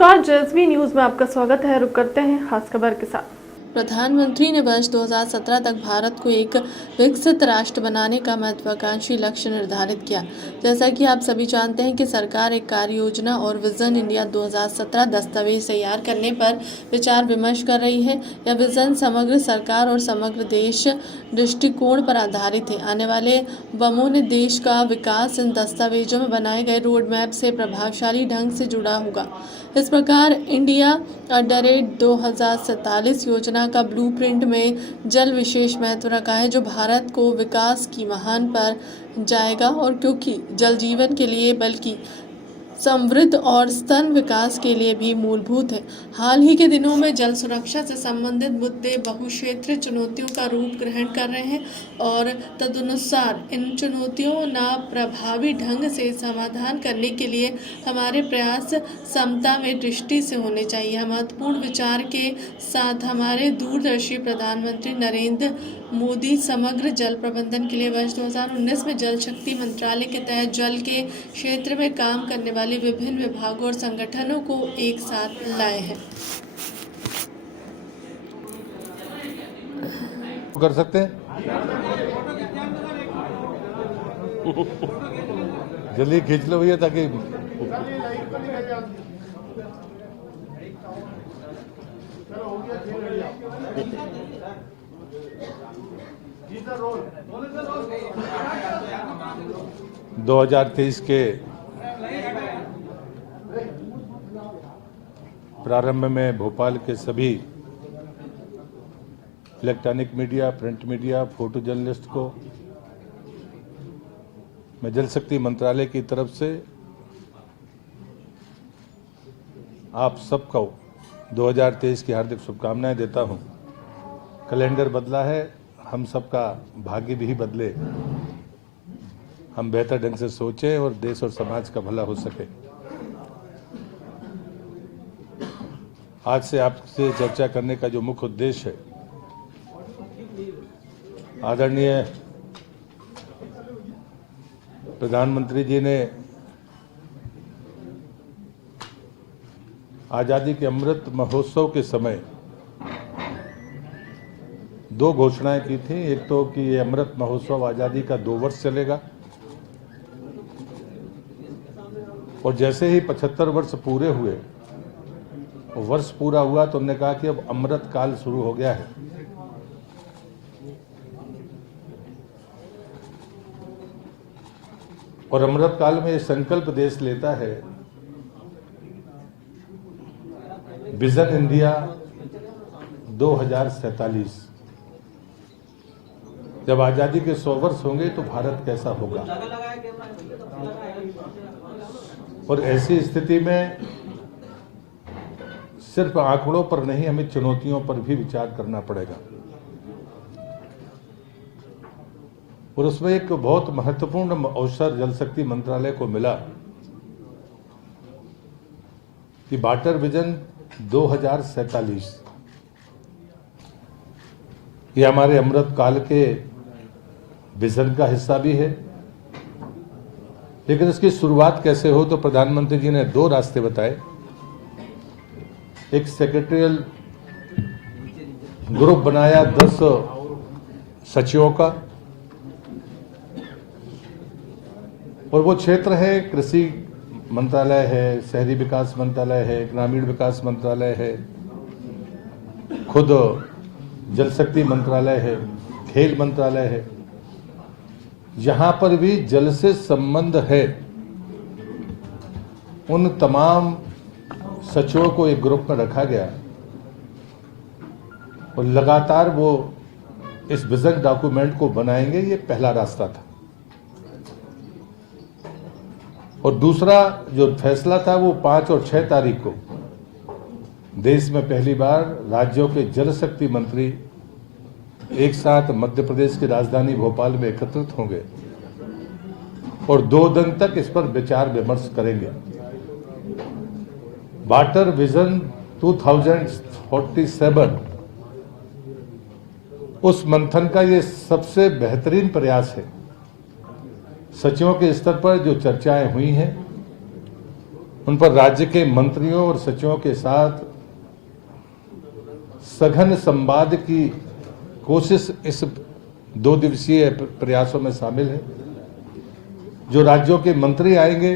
नमस्कार, जेएसवी न्यूज में आपका स्वागत है। रुक करते हैं खास खबर के साथ। प्रधानमंत्री ने वर्ष 2017 तक भारत को एक विकसित राष्ट्र बनाने का महत्वाकांक्षी लक्ष्य निर्धारित किया। जैसा कि आप सभी जानते हैं कि सरकार एक कार्य योजना और विजन इंडिया 2017 दस्तावेज तैयार करने पर विचार विमर्श कर रही है। यह विजन समग्र सरकार और समग्र देश दृष्टिकोण पर आधारित है। आने वाले बमों ने देश का विकास इन दस्तावेजों में बनाए गए रोड मैप से प्रभावशाली ढंग से जुड़ा होगा। इस प्रकार इंडिया @2047 योजना का ब्लूप्रिंट में जल विशेष महत्व रखा है, जो भारत को विकास की महान पर जाएगा और क्योंकि जल जीवन के लिए बल्कि समृद्ध और स्तन विकास के लिए भी मूलभूत है। हाल ही के दिनों में जल सुरक्षा से संबंधित मुद्दे बहुक्षेत्रीय चुनौतियों का रूप ग्रहण कर रहे हैं और तदनुसार इन चुनौतियों ना प्रभावी ढंग से समाधान करने के लिए हमारे प्रयास समता में दृष्टि से होने चाहिए। महत्वपूर्ण विचार के साथ हमारे दूरदर्शी प्रधानमंत्री नरेंद्र मोदी समग्र जल प्रबंधन के लिए वर्ष 2019 में जल शक्ति मंत्रालय के तहत जल के क्षेत्र में काम करने वाले विभिन्न विभागों और संगठनों को एक साथ लाए हैं। कर सकते हैं जल्दी खींच लो भैया ताकि दो 2023 के प्रारंभ में भोपाल के सभी electronic media, print media, photo journalist को मैं जल शक्ति मंत्रालय की तरफ से आप सबको 2023 की हार्दिक शुभकामनाएं देता हूं। कैलेंडर बदला है, हम सबका भाग्य भी बदले, हम बेहतर ढंग से सोचें और देश और समाज का भला हो सके। आज से आपसे चर्चा करने का जो मुख्य उद्देश्य है, आदरणीय प्रधानमंत्री जी ने आजादी के अमृत महोत्सव के समय दो घोषणाएं की थी। एक तो कि ये अमृत महोत्सव आजादी का 2 वर्ष चलेगा और जैसे ही 75 वर्ष पूरे हुए, वर्ष पूरा हुआ तो हमने कहा कि अब अमृत काल शुरू हो गया है। और अमृत काल में ये संकल्प देश लेता है, विजन इंडिया 2047, जब आजादी के 100 वर्ष होंगे तो भारत कैसा होगा। और ऐसी स्थिति में सिर्फ आंकड़ों पर नहीं, हमें चुनौतियों पर भी विचार करना पड़ेगा। और उसमें एक बहुत महत्वपूर्ण अवसर जल शक्ति मंत्रालय को मिला कि वाटर विजन 2047 ये हमारे अमृत काल के विजन का हिस्सा भी है। लेकिन इसकी शुरुआत कैसे हो, तो प्रधानमंत्री जी ने 2 रास्ते बताए। एक सेक्रेटरियल ग्रुप बनाया 10 सचिवों का, और वो क्षेत्र है कृषि मंत्रालय है, शहरी विकास मंत्रालय है, ग्रामीण विकास मंत्रालय है, खुद जल शक्ति मंत्रालय है, खेल मंत्रालय है। जहां पर भी जल से संबंध है उन तमाम सचिवों को एक ग्रुप में रखा गया और लगातार वो इस विजन डॉक्यूमेंट को बनाएंगे। ये पहला रास्ता था। और दूसरा जो फैसला था वो 5 और 6 तारीख को देश में पहली बार राज्यों के जल शक्ति मंत्री एक साथ मध्य प्रदेश की राजधानी भोपाल में एकत्रित होंगे और 2 दिन तक इस पर विचार विमर्श करेंगे। वाटर विजन 2047 उस मंथन का ये सबसे बेहतरीन प्रयास है। सचिवों के स्तर पर जो चर्चाएं हुई हैं उन पर राज्य के मंत्रियों और सचिवों के साथ सघन संवाद की कोशिश इस 2 दिवसीय प्रयासों में शामिल है। जो राज्यों के मंत्री आएंगे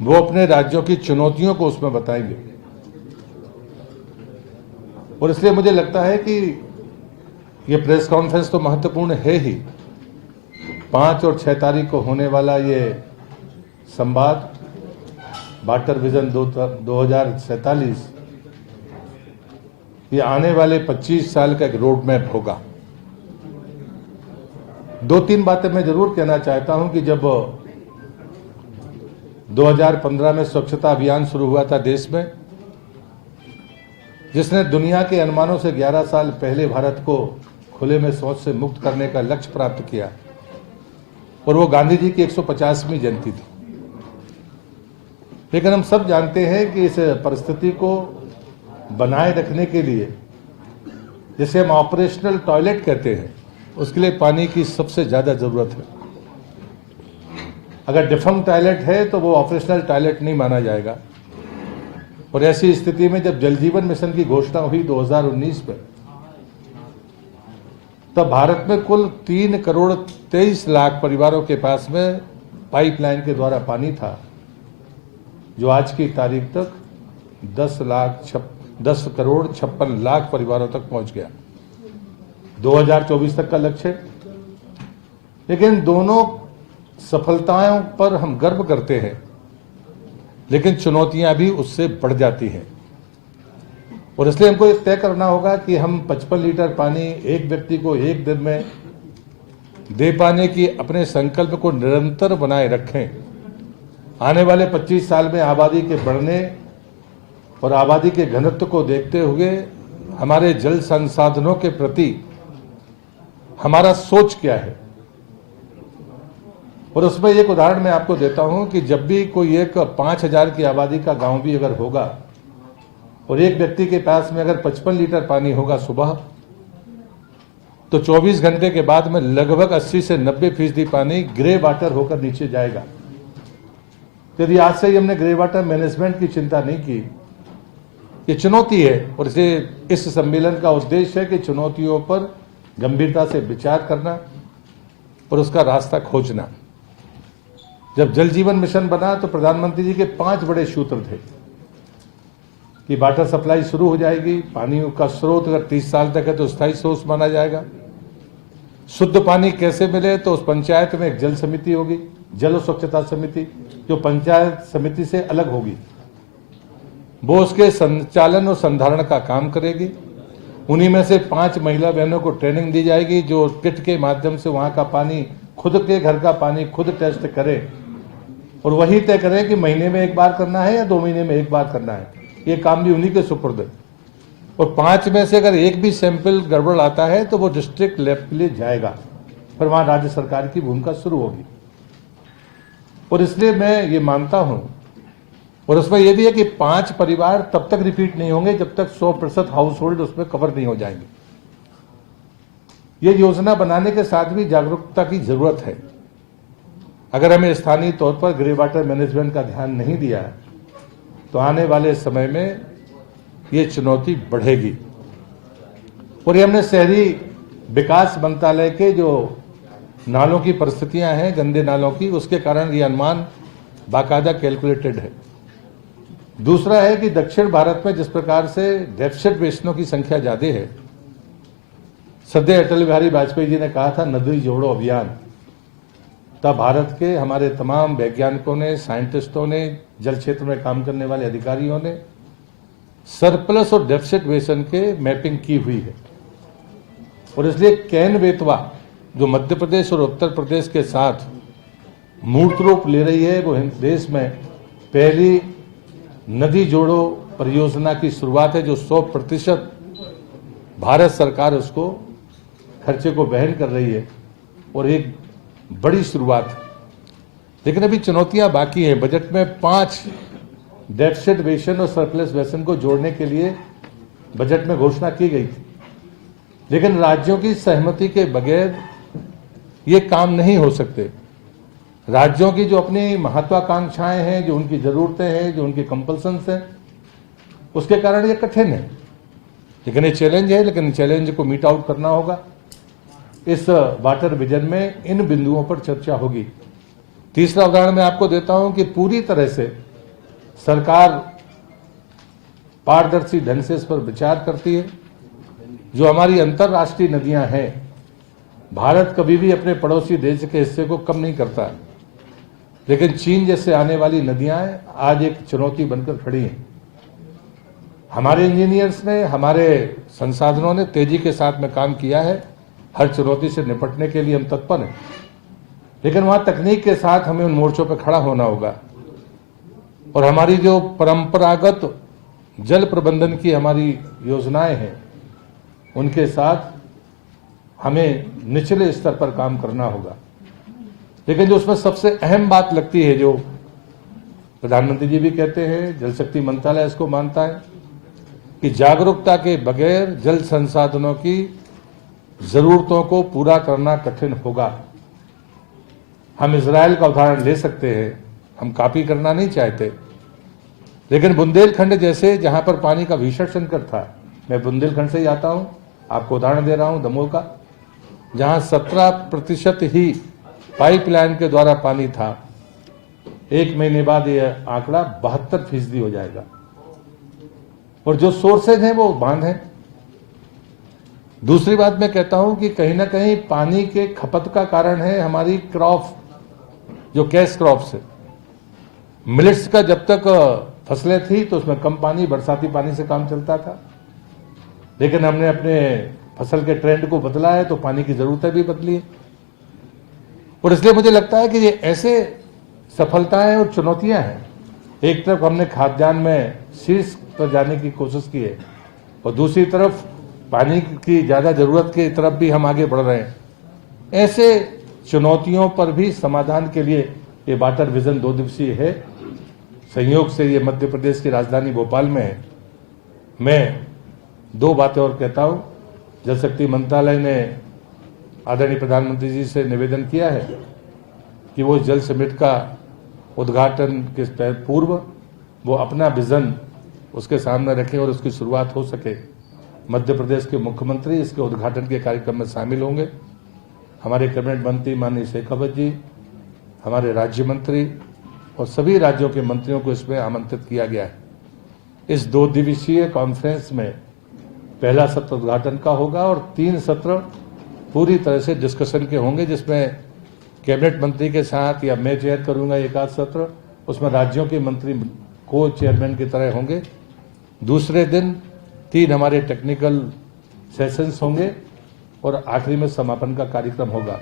वो अपने राज्यों की चुनौतियों को उसमें बताएंगे, और इसलिए मुझे लगता है कि ये प्रेस कॉन्फ्रेंस तो महत्वपूर्ण है ही। 5 और 6 तारीख को होने वाला ये संवाद वाटर विजन 2047 ये आने वाले 25 साल का एक रोड मैप होगा। 2-3 बातें मैं जरूर कहना चाहता हूं कि जब 2015 में स्वच्छता अभियान शुरू हुआ था देश में, जिसने दुनिया के अनुमानों से 11 साल पहले भारत को खुले में शौच से मुक्त करने का लक्ष्य प्राप्त किया, और वो गांधी जी की 150वीं जयंती थी। लेकिन हम सब जानते हैं कि इस परिस्थिति को बनाए रखने के लिए, जिसे हम ऑपरेशनल टॉयलेट कहते हैं, उसके लिए पानी की सबसे ज्यादा जरूरत है। अगर डिफंक्ट टॉयलेट है तो वो ऑपरेशनल टॉयलेट नहीं माना जाएगा। और ऐसी स्थिति में जब जल जीवन मिशन की घोषणा हुई 2019 में, तब भारत में कुल 3 करोड़ 23 लाख परिवारों के पास में पाइपलाइन के द्वारा पानी था, जो आज की तारीख तक 10 करोड़ 56 लाख परिवारों तक पहुंच गया। 2024 तक का लक्ष्य। लेकिन दोनों सफलताओं पर हम गर्व करते हैं, लेकिन चुनौतियां भी उससे बढ़ जाती हैं। और इसलिए हमको ये तय करना होगा कि हम 55 लीटर पानी एक व्यक्ति को एक दिन में दे पाने की अपने संकल्प को निरंतर बनाए रखें। आने वाले 25 साल में आबादी के बढ़ने और आबादी के घनत्व को देखते हुए हमारे जल संसाधनों के प्रति हमारा सोच क्या है। और उसमें एक उदाहरण मैं आपको देता हूं कि जब भी कोई एक 5000 की आबादी का गांव भी अगर होगा और एक व्यक्ति के पास में अगर 55 लीटर पानी होगा सुबह, तो 24 घंटे के बाद में लगभग 80 से 90% पानी ग्रे वाटर होकर नीचे जाएगा। यदि आज से ही हमने ग्रे वाटर मैनेजमेंट की चिंता नहीं की, ये चुनौती है। और इस सम्मेलन का उद्देश्य है कि चुनौतियों पर गंभीरता से विचार करना और उसका रास्ता खोजना। जब जल जीवन मिशन बना तो प्रधानमंत्री जी के 5 बड़े सूत्र थे कि वाटर सप्लाई शुरू हो जाएगी, पानी का स्रोत अगर 30 साल तक है तो स्थायी सोर्स माना जाएगा। शुद्ध पानी कैसे मिले, तो उस पंचायत में एक जल समिति होगी, जल स्वच्छता समिति, जो पंचायत समिति से अलग होगी। वो उसके संचालन और संधारण का काम करेगी। उन्हीं में से 5 महिला बहनों को ट्रेनिंग दी जाएगी, जो किट के माध्यम से वहां का पानी, खुद के घर का पानी खुद टेस्ट करें और वही तय करें कि महीने में एक बार करना है या 2 महीने में एक बार करना है। ये काम भी उन्हीं के सुपुर्द है। और 5 में से अगर एक भी सैंपल गड़बड़ आता है तो वो डिस्ट्रिक्ट लैब के लिए जाएगा, फिर वहां राज्य सरकार की भूमिका शुरू होगी। और इसलिए मैं ये मानता हूं, और उसमें यह भी है कि 5 परिवार तब तक रिपीट नहीं होंगे जब तक 100% हाउस होल्ड उसमें कवर नहीं हो जाएंगे। ये योजना बनाने के साथ भी जागरूकता की जरूरत है। अगर हमें स्थानीय तौर पर ग्रे वाटर मैनेजमेंट का ध्यान नहीं दिया तो आने वाले समय में ये चुनौती बढ़ेगी। और ये हमने शहरी विकास मंत्रालय के जो नालों की परिस्थितियां हैं, गंदे नालों की, उसके कारण ये अनुमान बाकायदा कैलकुलेटेड है। दूसरा है कि दक्षिण भारत में जिस प्रकार से डेफिसिट बेसिनों की संख्या ज्यादा है, सदैव अटल बिहारी वाजपेयी जी ने कहा था नदी जोड़ो अभियान, तब भारत के हमारे तमाम वैज्ञानिकों ने, साइंटिस्टों ने, जल क्षेत्र में काम करने वाले अधिकारियों ने सरप्लस और डेफिसिट बेसिन के मैपिंग की हुई है। और इसलिए कैन बेतवा जो मध्य प्रदेश और उत्तर प्रदेश के साथ मूर्त रूप ले रही है, वो देश में पहली नदी जोड़ो परियोजना की शुरुआत है, जो 100% भारत सरकार उसको खर्चे को वहन कर रही है और एक बड़ी शुरुआत है। लेकिन अभी चुनौतियां बाकी हैं। बजट में 5 डेफिसिट बेसिन और सरप्लस बेसिन को जोड़ने के लिए बजट में घोषणा की गई थी, लेकिन राज्यों की सहमति के बगैर ये काम नहीं हो सकते। राज्यों की जो अपनी महत्वाकांक्षाएं हैं, जो उनकी जरूरतें हैं, जो उनके कंपल्सन्स हैं, उसके कारण ये कठिन है। लेकिन ये चैलेंज है, लेकिन चैलेंज को मीट आउट करना होगा। इस वाटर विजन में इन बिंदुओं पर चर्चा होगी। तीसरा उदाहरण मैं आपको देता हूं कि पूरी तरह से सरकार पारदर्शी ढंग से इस पर विचार करती है। जो हमारी अंतर्राष्ट्रीय नदियां हैं, भारत कभी भी अपने पड़ोसी देश के हिस्से को कम नहीं करता है, लेकिन चीन जैसे आने वाली नदियां आज एक चुनौती बनकर खड़ी हैं। हमारे इंजीनियर्स ने, हमारे संसाधनों ने तेजी के साथ में काम किया है। हर चुनौती से निपटने के लिए हम तत्पर हैं, लेकिन वहां तकनीक के साथ हमें उन मोर्चों पर खड़ा होना होगा। और हमारी जो परंपरागत जल प्रबंधन की हमारी योजनाएं हैं, उनके साथ हमें निचले स्तर पर काम करना होगा। लेकिन जो उसमें सबसे अहम बात लगती है, जो प्रधानमंत्री जी भी कहते हैं, जल शक्ति मंत्रालय इसको मानता है कि जागरूकता के बगैर जल संसाधनों की जरूरतों को पूरा करना कठिन होगा। हम इजराइल का उदाहरण ले सकते हैं, हम कॉपी करना नहीं चाहते, लेकिन बुंदेलखंड जैसे जहां पर पानी का भीषण संकट था, मैं बुंदेलखंड से ही आता हूं, आपको उदाहरण दे रहा हूं दमोह का, जहां 17% ही पाइपलाइन के द्वारा पानी था, 1 महीने बाद यह आंकड़ा 72% हो जाएगा। और जो सोर्सेज हैं वो बांध हैं। दूसरी बात मैं कहता हूं कि कहीं ना कहीं पानी के खपत का कारण है हमारी क्रॉप, जो कैश क्रॉप्स है। मिलेट्स का जब तक फसलें थी तो उसमें कम पानी, बरसाती पानी से काम चलता था, लेकिन हमने अपने फसल के ट्रेंड को बदला है तो पानी की जरूरतें भी बदली है। और इसलिए मुझे लगता है कि ये ऐसे सफलताएं और चुनौतियां हैं। एक तरफ हमने खाद्यान्न में शीर्ष पर जाने की कोशिश की है, और दूसरी तरफ पानी की ज्यादा जरूरत की तरफ भी हम आगे बढ़ रहे हैं। ऐसे चुनौतियों पर भी समाधान के लिए ये वाटर विजन 2 दिवसीय है। संयोग से ये मध्य प्रदेश की राजधानी भोपाल में है। मैं 2 बातें और कहता हूं। जल शक्ति मंत्रालय ने आदरणीय प्रधानमंत्री जी से निवेदन किया है कि वो जल समिट का उद्घाटन के पूर्व वो अपना विजन उसके सामने रखें और उसकी शुरुआत हो सके। मध्य प्रदेश के मुख्यमंत्री इसके उद्घाटन के कार्यक्रम में शामिल होंगे। हमारे कैबिनेट मंत्री माननीय शेखावत जी, हमारे राज्य मंत्री और सभी राज्यों के मंत्रियों को इसमें आमंत्रित किया गया है। इस 2 दिवसीय कॉन्फ्रेंस में पहला सत्र उद्घाटन का होगा और 3 सत्र पूरी तरह से डिस्कशन के होंगे, जिसमें कैबिनेट मंत्री के साथ या मैं चेयर करूंगा एक आध सत्र, उसमें राज्यों के मंत्री को चेयरमैन की तरह होंगे। दूसरे दिन 3 हमारे टेक्निकल सेशंस होंगे और आखिरी में समापन का कार्यक्रम होगा।